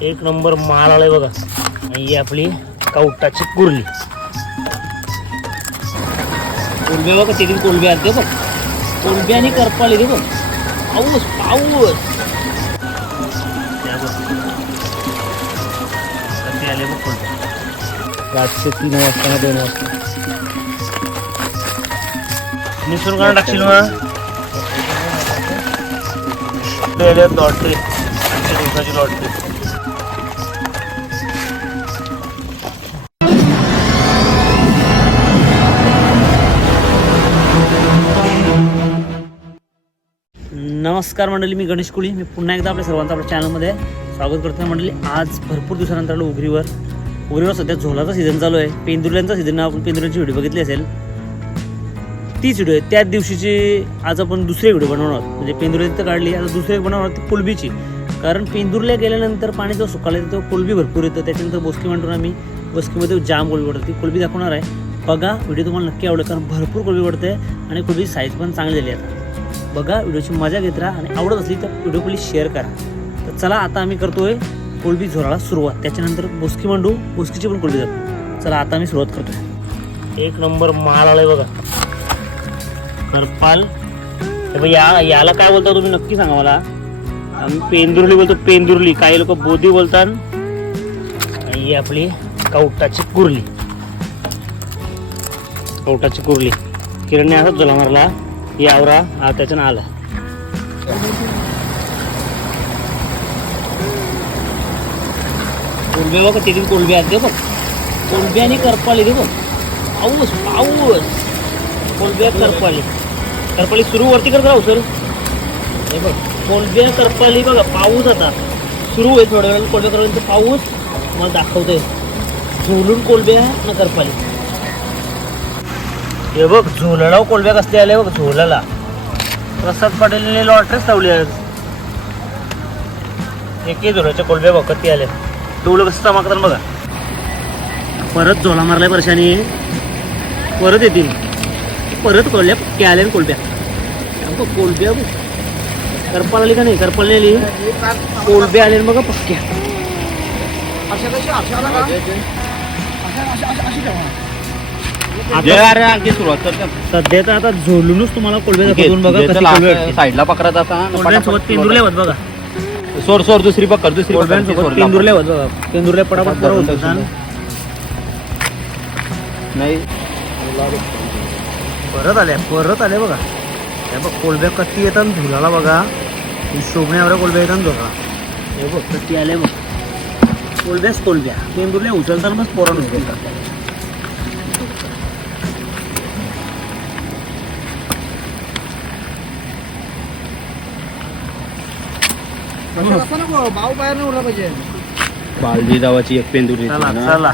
एक नंबर माल आलाय बघा. आणि ही आपली कवटाची कुर्ली. कोलबे बघा तिकडे कोलबे आहेत ते बघ. कोलबे आणि करपाली ते बघ. पाऊस पाऊस. आले बघ कोलबे रातचे तीन वाजता दोन वाजता. मिसळून काढून टाकशील मग लॉटरी आजच्या दिवसाची लॉटरी. नमस्कार मंडळी मी गणेश कुळी. मी पुन्हा एकदा आपल्या सर्वांचं आपल्या चॅनलमध्ये स्वागत करतो मंडळी. आज भरपूर दिवसानंतर आलो उगरीवर उगरीवर सध्या झोलाचा सीझन चालू आहे. पेंदुर्ल्यांचा सीझन आपण पेंदुर्ल्यांची व्हिडिओ बघितली असेल. तीच व्हिडिओ आहे. त्याच दिवशीची आज आपण दुसरी व्हिडिओ बनवणार आहोत. म्हणजे पेंदुर्ल्या तर काढली. आता दुसरी एक बनवणार आहोत कुलबीची कोलबीची. कारण पेंदुर्ल्या गेल्यानंतर पाणी जो सुकायला येतं तेव्हा कोलबी भरपूर येतं. त्याच्यानंतर बोस्की म्हणतो ना आम्ही बोस्कीमध्ये जाम कोलबी पडतं ती कोलबी दाखवणार आहे. बघा व्हिडिओ तुम्हाला नक्की आवडेल. कारण भरपूर कोलबी पडते आणि कुलबी साईज पण चांगली झाली आहे. आता बघा व्हिडिओची मजा घेत राहा आणि आवडत असली तर व्हिडिओ प्लीज शेअर करा. तर चला आता आम्ही करतोय कोळबी झोराला सुरुवात. त्याच्यानंतर बोसकी मांडू. बोसकीची पण कोळबी जातो. चला आता आम्ही सुरुवात करतोय. एक नंबर माल आलाय बघा. करपाल. या याला काय बोलता तुम्ही? नक्की सांगा मला. आम्ही पेंदुर्ली बोलतो. पेंदुर्ली. काही लोक बोधी बोलतात. आणि ही आपली कवटाची कुर्ली. कवटाची कुर्ली. किरणने असंच झाला मारला ही आवरा त्याच्यानं आला कोलबे बघ तिकडे कोलबे आहेत बघ. कोलबे आणि करपाली दे बघ. पाऊस पाऊस. कोलबे करपाली. करपाली सुरू वरती कर राहू सर. हे बघ कोलबे आणि करपाली बघा पाऊस आता. सुरू आहे थोड्या वेळेला कोलबे करपाली पाऊस. मला दाखवतोय. झोलून कोलबे आहे ना करपाली. हे बघ झोलडाव कोलब्या कसले आले बघ झोलाला प्रसाद पाटीलने लॉटरीच लावली आज. एकही झोलाच्या कोलब्या बघ किती आले डोलं कसं चमकतात बघा. परत झोला मारलाय वर्षाने परत येतील. परत कोलब्या पक्क्या आल्या ना कोलब्या कोलब्या बघ. करपाल आली का नाही? करपाल आली? कोलब्या आले ना बघा. पक्क्या आता सुरुवात करतात सध्या तर आता झोलूनच तुम्हाला कोलब्या दाखवून बघा कशी कोलबे भेटते. साईडला पकडत कोलब्यांसोबत पेंदुरल्या होत बघा. सोड सोड दुसरी पकड दुसरी पकड, ती कोलब्यांसोबत सोडला. पेंदुरल्या होत बघा. पेंदुरल्या पटापट धरून होतात. नाही. परत आल्या परत आले बघा. हे बघ कोलब्या कत्ती येतात झुलाला बघा. ही शोभण्यावर कोलब्या येतात बघा. हे बघ कत्ती आले बघ. कोलब्याच कोलब्या. पेंदुरल्या उचलताना बस पोरान उचलतात बालदी दावाची एक पेंदुरी चला चला.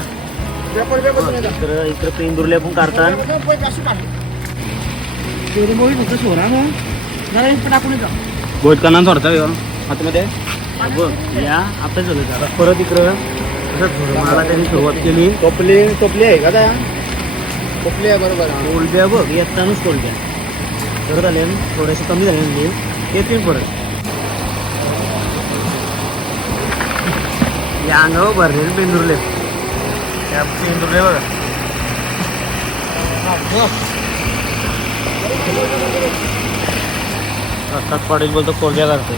इकडं इकडं पेंदुरल्या पण काढतात. बोट कना सोडता आतमध्ये? बघ या आता झालं परत इकडं. त्यांनी सुरुवात केली. टोपली टोपली आहे का त्या टोपली आहे बरोबर. कोलब्या बघ येतानच कोलब्या. परत आले थोडेसे कमी झाले म्हणजे येतील परत. या अंगावर भरलेले पेंदुरले. त्या पेंदुरले बघा. रस्तात पाटील बोलतो कोलब्या काढतोय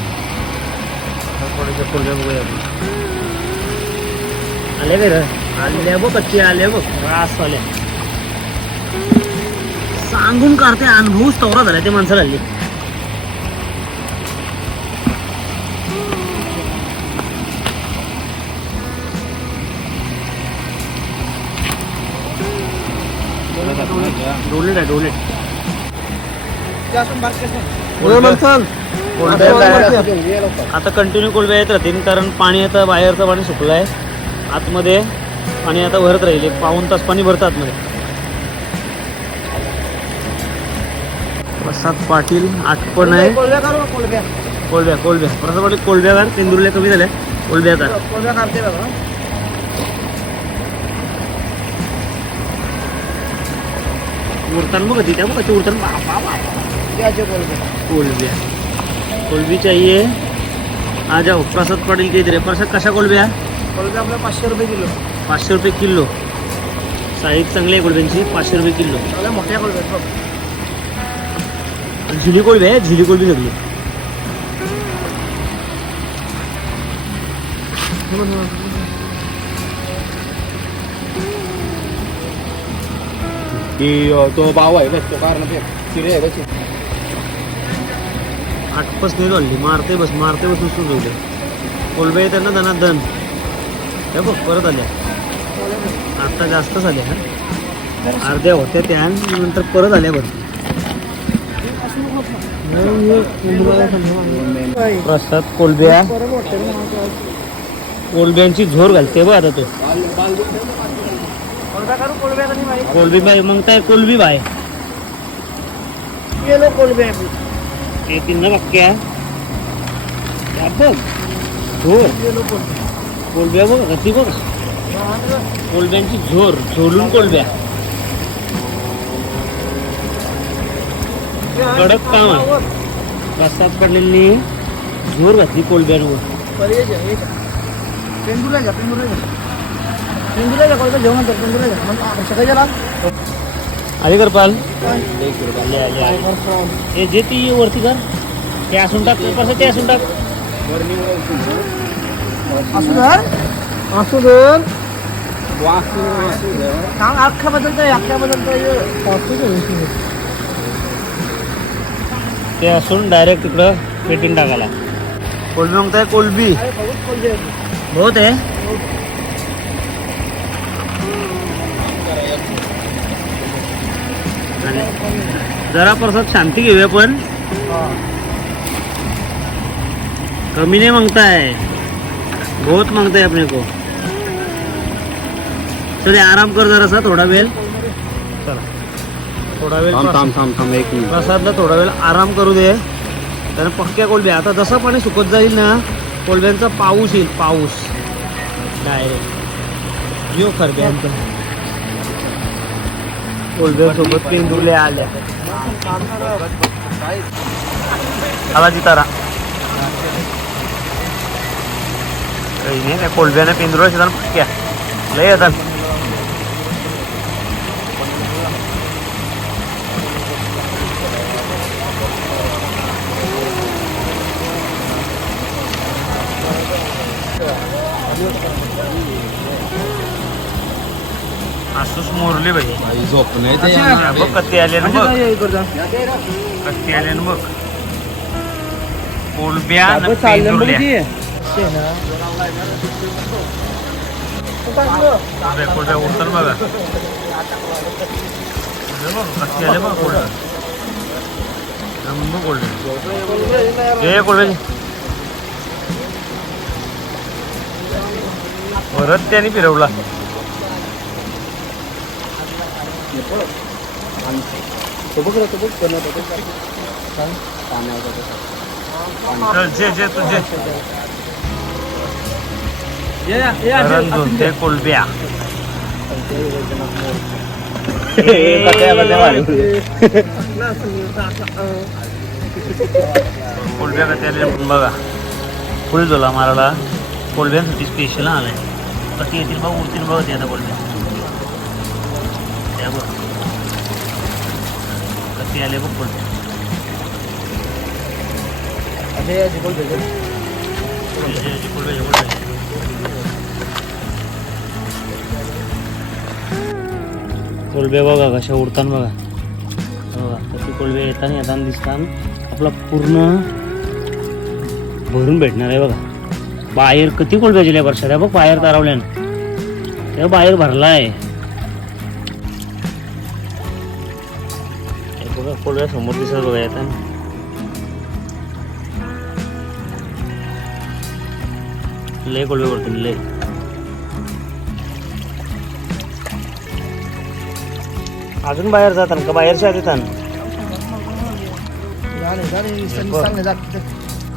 पाटीलच्या कोलब्या बघूया. आपण आले काय रे. आल्या बघ कच्ची आल्या बघ. रास आल्या सांगून करते अनुभवच तवरा झाला ते माणसाला हल्ली. डोलेट आहे डोलेट. आता कंटिन्यू कोलब्या येत राहतील कारण पाणी आता बाहेरचं पाणी सुकलं आहे आतमध्ये पाणी आता भरत राहील. एक पाऊन तास पाणी भरतं आतमध्ये. प्रसाद पाटील आठपण आहे. कोलब्या. कोलब्या प्रसाद पाटील कोलब्या काढ तेंदुरल्या कमी झाल्या कोलब्या उरतान बघ तिथे बघ ते उरतान कोलब्या. कोलबी चाहिए आ जाओ प्रसाद पाटील काहीतरी प्रसाद कशा कोलब्या? कोलबी आपल्या पाचशे रुपये किलो. पाचशे रुपये किलो. साईज चांगली आहे कोलब्यांची पाचशे रुपये किलो. मोठ्या कोलबी आहेत बघ. झिली कोलबी आहे झिली कोलबी सगळी. ती की तो भाव आहे बस तो कारण ते चिरे आहे बस. आठपस नाही झाली मारते बस मारते बस नुसतं ठेवले कोलब्या त्यांना ना दना दन. हे बघ परत आल्या. आत्ता जास्त झाल्या अर्ध्या होत्या त्या नंतर परत आल्या बरं. प्रसाद कोलब्या. कोलब्यांची झोर घालते बघ आता तो. कोलबी बाई. मग काय कोलबी बाय किलो कोलबी आहे ते तीन बक्क्या त्या बघ. झोर किलो कोलबी कोलब्या बघ गती बघ. कोलब्यांची झोर झोलून कोलब्या कडक काम. आहे. प्रसाद पडलेली झोर घातली कोलब्यांवर पेंडुला घ्या पेंडुला घ्या. घ्या कोलबी जेवण कर पेंडुला घ्या मग सकाळी गेला आले. कर पाल. आले आले. आले हे जे ती वरती कर. ते असून टाक कसं ते असून टाक. असू धर असू धर सांग अख्खा बदलतोय अख्खा बदलतोय. ते असून डायरेक्ट तिकडं पेटीन टाकायला. कोलबी. मागताय कोलबी बहुत आहे आणि जरा प्रसाद शांती घेऊया पण. कमी नाही मागताय. बहुत मागताय अपने को. चले आराम कर जरासा थोडा वेळ. चला. थोडा वेळ थांब प्रसाद- थांब थांब थांब एक मिनिट. प्रसादला थोडा वेळ आराम करू दे. त्यानं पक्क्या कोलब्या आता जसं पाणी सुकत जाईल ना कोलब्यांचा पाऊस येईल पाऊस. डायरेक्ट यो खरब्यांचा कोलब्यासोबत पेंदुरल्या आल्या आला जितारा काही नाही त्या कोलब्याने पेंदुरला शेतात पक्क्या लय येतात आसूस मोरले पाहिजे झोप नाही बघ कत्ती आले ना बघ. कत्ती आले ना बघ. कोलब्या कोलब्या कोलब्या उतल बघा बघ, कत्ती आले बघ कोलब्या जम्बो कोलब्या हे कोलब्या परत त्याने फिरवला. तो बघ तो बघ बनवत होतो. सांग. पाण्यावर होतं. चल जे जे तुझे रंजून ते कोलब्या बघा, बघा. कोलब्या का त्याला पण बघा फुल झोला मारायला कोलब्यांसाठी स्पेशल आलाय कधी येतील बघ उरतील बघ ते आता कोलब्या त्या बघ आले बघ कोलब्या कोलब्या बघा कशा उडताना बघा. बघा कशी कोलब्या येताना येताना दिसताना आपला पूर्ण भरून भेटणार आहे बघा. बाहेर किती कोलब्या दिल्या वर्षात बघ बाहेर तारवल्यानं तेव्हा बाहेर भरला आहे बघा कोलब्या समोर दिसत बघा येताना लय कोळवे वरती लय. अजून बाहेर जातात का? बाहेरच्या आधी येतात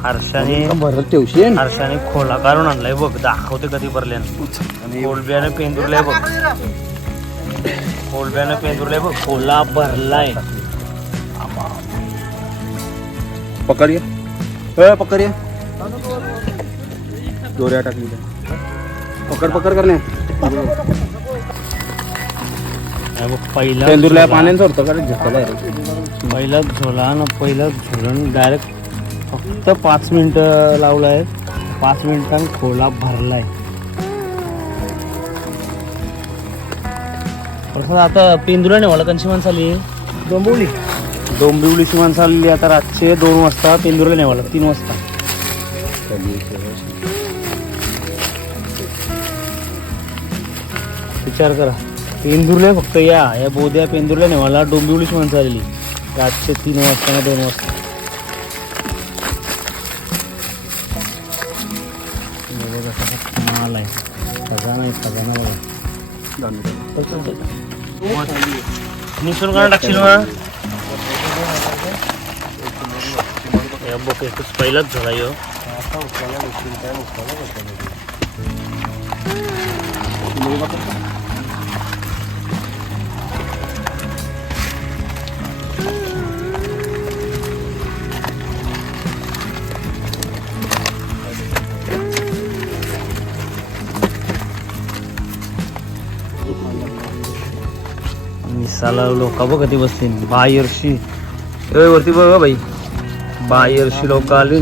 हर्षाने भरत ठेवशील हर्षाने खोला काढून आणलाय बघ दाखवते कधी भरल्यानं. आणि पेंदुरलाय बघ. कोलब्यानं पेंदुरलाय बघ खोला भरलाय. पकड ये. ए, पकड ये. दोऱ्या टाकली पकड पकड करणे हे बघ, पहिला तेंदूरला पाण्यात सोडतो का झटकला पहिला झोला ना पहिला झोलन डायरेक्ट फक्त पाच मिनिटं लावलं आहे. पाच मिनिटांनी खोला भरलाय. प्रसाद आता पेंदुरा नेवाला कंची माणसं आली. डोंबिवली. डोंबिवलीची माणसं आलेली आता रातचे दोन वाजता पेंदुरा नेवाला तीन वाजता. विचार करा. पेंदुरले फक्त या या बोद्या पेंदुरला नेवाला डोंबिवलीची माणसं आलेली. रातचे तीन वाजता ना दोन वाजता. आहे. खजाना आहे खजाना बघा. निसून का टाकशील मग? या बघ एकच पहिलाच झाला यो मिसाला लोक बघ कधी बसतील बाहेरशी ए, वरती बघा बाई बाहेरशी लोक आली.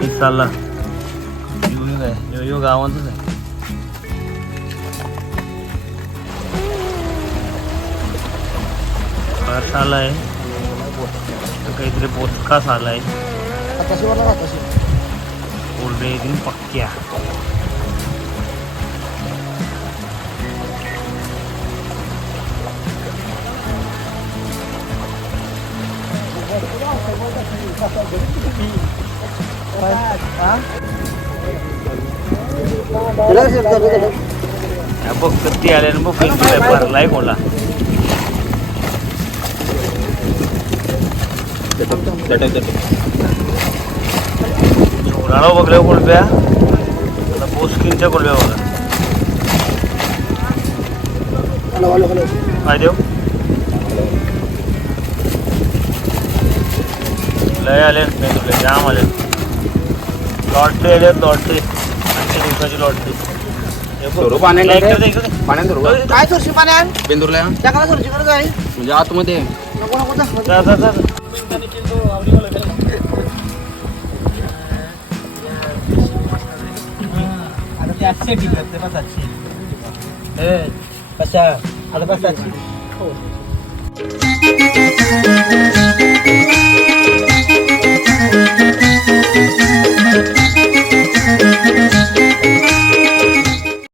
मिसाला यो यो काय यो यो गावातच आहे पर्स आलाय. तर काहीतरी पोचकास आलाय ऑलरेडी पक्क्या. बघ कधी आले ना बघ पेंटूला भरलाय कोला झोराळा बघल्या कोलब्या आता बोस्किनच्या कोलब्या बघा हॅलो हॅलो हॅलो काय देऊ लय आले पेंटूला जाम आले लॉटरी आले लॉटरी. आजच्या दिवसाची लॉटरी. सोडू पाण्यात इकडे. पाण्यात सोडू काय सरशी पाण्यात बेंदूरला त्याला सरशी गरज आहे म्हणजे आतमध्ये. नको नको जा. जा जा जा. आता ते आठशे ठीक आहे ते बस आठशे. ए कशा? आता बस आठशे.